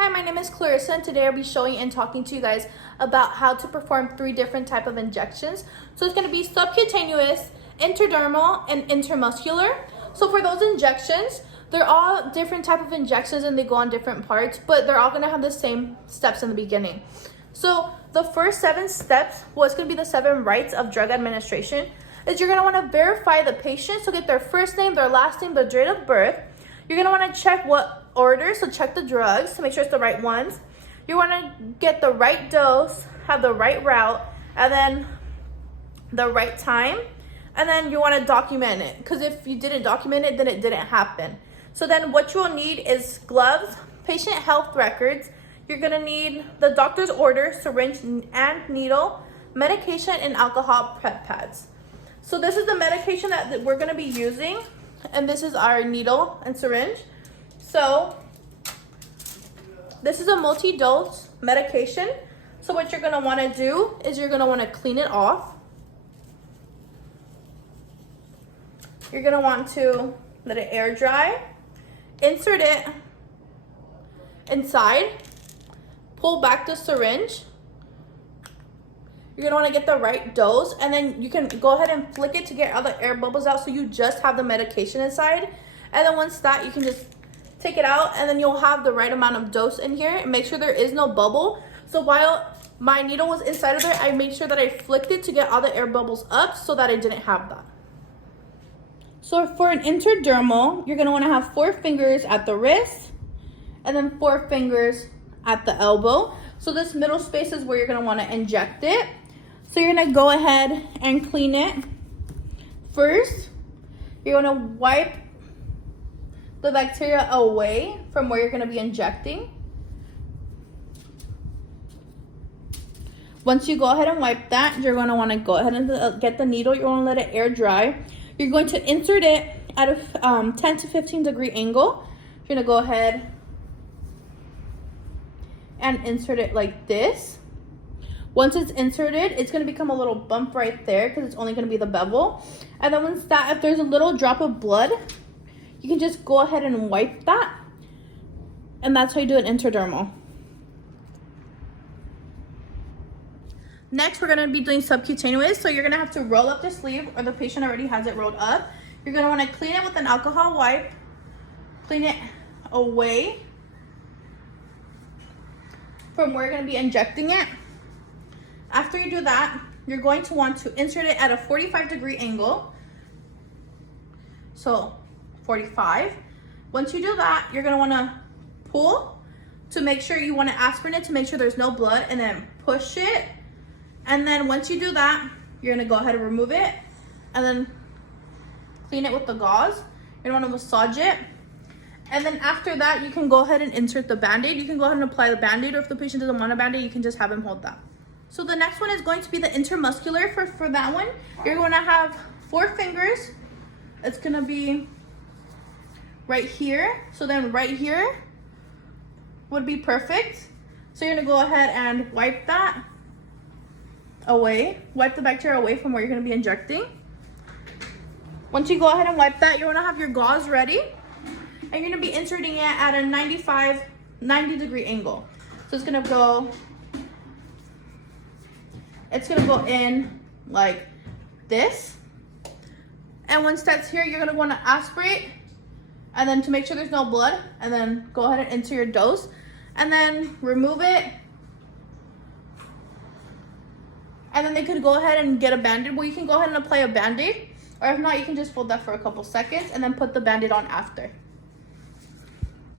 Hi, my name is Clarissa, and today I'll be showing and talking to you guys about how to perform 3 different type of injections. So it's going to be subcutaneous, intradermal, and intermuscular. So for those injections, they're all different type of injections and they go on different parts, but they're all going to have the same steps in the beginning. So the first 7 steps, what's going to be the 7 rights of drug administration, is you're going to want to verify the patient, so get their first name, their last name, their date of birth. You're going to want to check what order, so check the drugs to make sure it's the right ones. You want to get the right dose, have the right route, and then the right time. And then you want to document it, because if you didn't document it, then it didn't happen. So then what you will need is gloves, patient health records. You're going to need the doctor's order, syringe and needle, medication, and alcohol prep pads. So this is the medication that we're going to be using, and this is our needle and syringe. So this is a multi-dose medication. So what you're going to want to do is you're going to want to clean it off. You're going to want to let it air dry. Insert it inside. Pull back the syringe. You're going to want to get the right dose, and then you can go ahead and flick it to get all the air bubbles out, so you just have the medication inside. And then once that, you can just take it out, and then you'll have the right amount of dose in here, and make sure there is no bubble. So while my needle was inside of there, I made sure that I flicked it to get all the air bubbles up so that I didn't have that. So for an intradermal, you're going to want to have 4 fingers at the wrist and then 4 fingers at the elbow. So this middle space is where you're going to want to inject it. So you're going to go ahead and clean it. First, you're going to wipe the bacteria away from where you're going to be injecting. Once you go ahead and wipe that, you're going to want to go ahead and get the needle. You're going to let it air dry. You're going to insert it at a 10 to 15 degree angle. You're going to go ahead and insert it like this. Once it's inserted, it's going to become a little bump right there because it's only going to be the bevel. And then once that, if there's a little drop of blood, you can just go ahead and wipe that. And that's how you do an intradermal. Next, we're going to be doing subcutaneous. So you're going to have to roll up the sleeve, or the patient already has it rolled up. You're going to want to clean it with an alcohol wipe. Clean it away from where you're going to be injecting it. After you do that, you're going to want to insert it at a 45 degree angle. So 45. Once you do that, you're going to want to pull to make sure you want to aspirate it to make sure there's no blood, and then push it. And then once you do that, you're going to go ahead and remove it and then clean it with the gauze. You're going to want to massage it. And then after that, you can go ahead and insert the Band-Aid. You can go ahead and apply the Band-Aid, or if the patient doesn't want a Band-Aid, you can just have him hold that. So the next one is going to be the intermuscular. For that one, you're going to have 4 fingers. It's going to be right here. So then right here would be perfect. So you're going to go ahead and wipe that away. Wipe the bacteria away from where you're going to be injecting. Once you go ahead and wipe that, you're going to have your gauze ready. And you're going to be inserting it at a 90 degree angle. So it's going to go in like this. And once that's here, you're going to want to aspirate, and then to make sure there's no blood, and then go ahead and enter your dose, and then remove it. And then they could go ahead and get a Band-Aid. Well, you can go ahead and apply a Band-Aid, or if not, you can just hold that for a couple seconds and then put the Band-Aid on after.